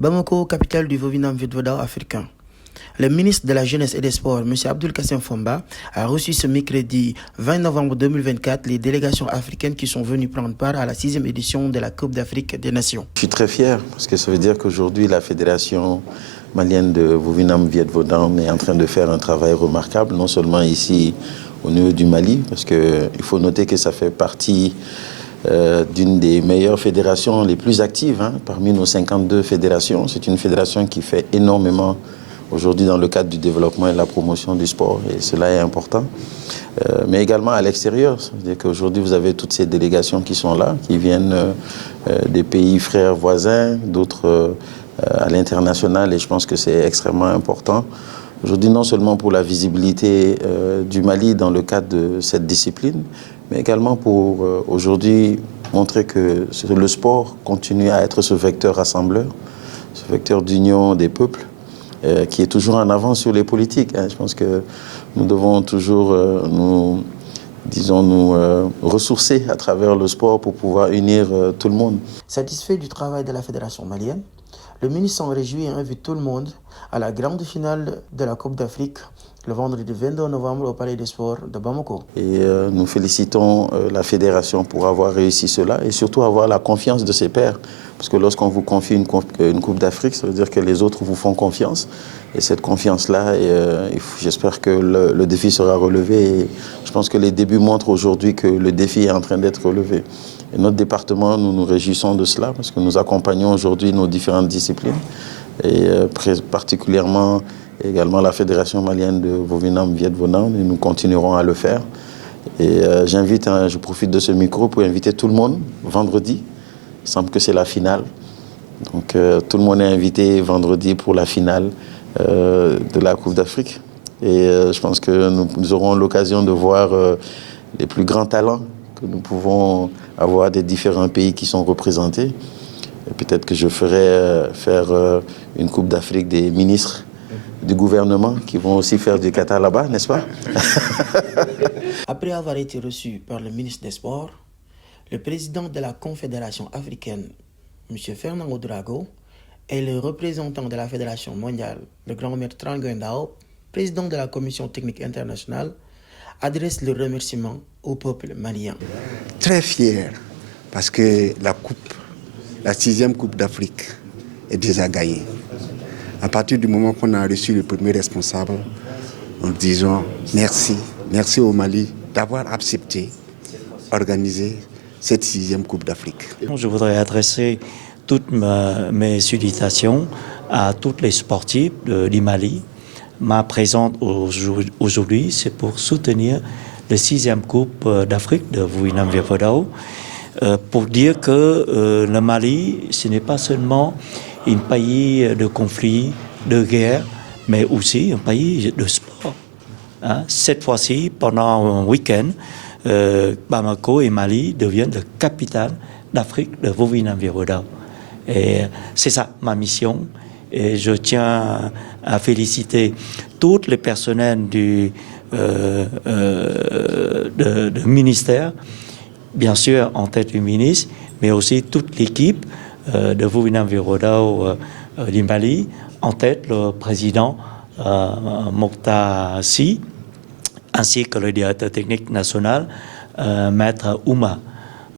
Bamako, capitale du Vovinam Viet-Vodao africain. Le ministre de la Jeunesse et des Sports, M. Abdoul Kassim Fomba, a reçu ce mercredi 20 novembre 2024 les délégations africaines qui sont venues prendre part à la 6e édition de la Coupe d'Afrique des Nations. Je suis très fier parce que ça veut dire qu'aujourd'hui la fédération malienne de Vovinam Viet-Vodao est en train de faire un travail remarquable, non seulement ici au niveau du Mali, parce qu'il faut noter que ça fait partie d'une des meilleures fédérations les plus actives parmi nos 52 fédérations. C'est une fédération qui fait énormément aujourd'hui dans le cadre du développement et de la promotion du sport, et cela est important. Mais également à l'extérieur, c'est-à-dire qu'aujourd'hui vous avez toutes ces délégations qui sont là, qui viennent des pays frères voisins, d'autres à l'international, et je pense que c'est extrêmement important. Aujourd'hui, non seulement pour la visibilité du Mali dans le cadre de cette discipline, mais également pour aujourd'hui montrer que le sport continue à être ce vecteur rassembleur, ce vecteur d'union des peuples, qui est toujours en avance sur les politiques. Je pense que nous devons toujours nous ressourcer à travers le sport pour pouvoir unir tout le monde. Satisfait du travail de la fédération malienne, le ministre s'en réjouit et invite tout le monde à la grande finale de la Coupe d'Afrique le vendredi 22 novembre au Palais des Sports de Bamako. Et nous félicitons la fédération pour avoir réussi cela et surtout avoir la confiance de ses pairs. Parce que lorsqu'on vous confie une Coupe d'Afrique, ça veut dire que les autres vous font confiance. Et cette confiance-là, j'espère que le défi sera relevé. Et je pense que les débuts montrent aujourd'hui que le défi est en train d'être relevé. Et notre département, nous nous réjouissons de cela parce que nous accompagnons aujourd'hui nos différentes disciplines. Et particulièrement également la Fédération malienne de Vovinam Viet-Vodao, et nous continuerons à le faire. Et je profite de ce micro pour inviter tout le monde vendredi. Il semble que c'est la finale. Donc tout le monde est invité vendredi pour la finale de la Coupe d'Afrique. Et je pense que nous aurons l'occasion de voir les plus grands talents que nous pouvons avoir des différents pays qui sont représentés. Et peut-être que je ferai faire une Coupe d'Afrique des ministres du gouvernement qui vont aussi faire du kata là-bas, n'est-ce pas? Après avoir été reçu par le ministre des Sports, le président de la Confédération africaine, M. Fernand Ouedraogo, et le représentant de la Fédération mondiale, le grand maître Tran Nguyen Dao, président de la Commission technique internationale, adressent le remerciement au peuple malien. Très fier parce que la 6e Coupe d'Afrique est déjà gagnée. À partir du moment qu'on a reçu le premier responsable, nous disons merci au Mali d'avoir accepté d'organiser cette 6e Coupe d'Afrique. Je voudrais adresser toutes mes salutations à tous les sportifs du Mali. Ma présence aujourd'hui, c'est pour soutenir la 6e Coupe d'Afrique de Vovinam Viet-Vodao, pour dire que le Mali, ce n'est pas seulement un pays de conflit, de guerre, mais aussi un pays de sport. Cette fois-ci, pendant un week-end, Bamako et Mali deviennent la capitale d'Afrique de Vovinam Viet-Vodao. Et c'est ça ma mission. Et je tiens à féliciter tous les personnels du ministère, bien sûr en tête du ministre, mais aussi toute l'équipe de Vovinam Viet-Vodao du Mali, en tête le président Mokhtar Sy, ainsi que le directeur technique national, Maître Ouma.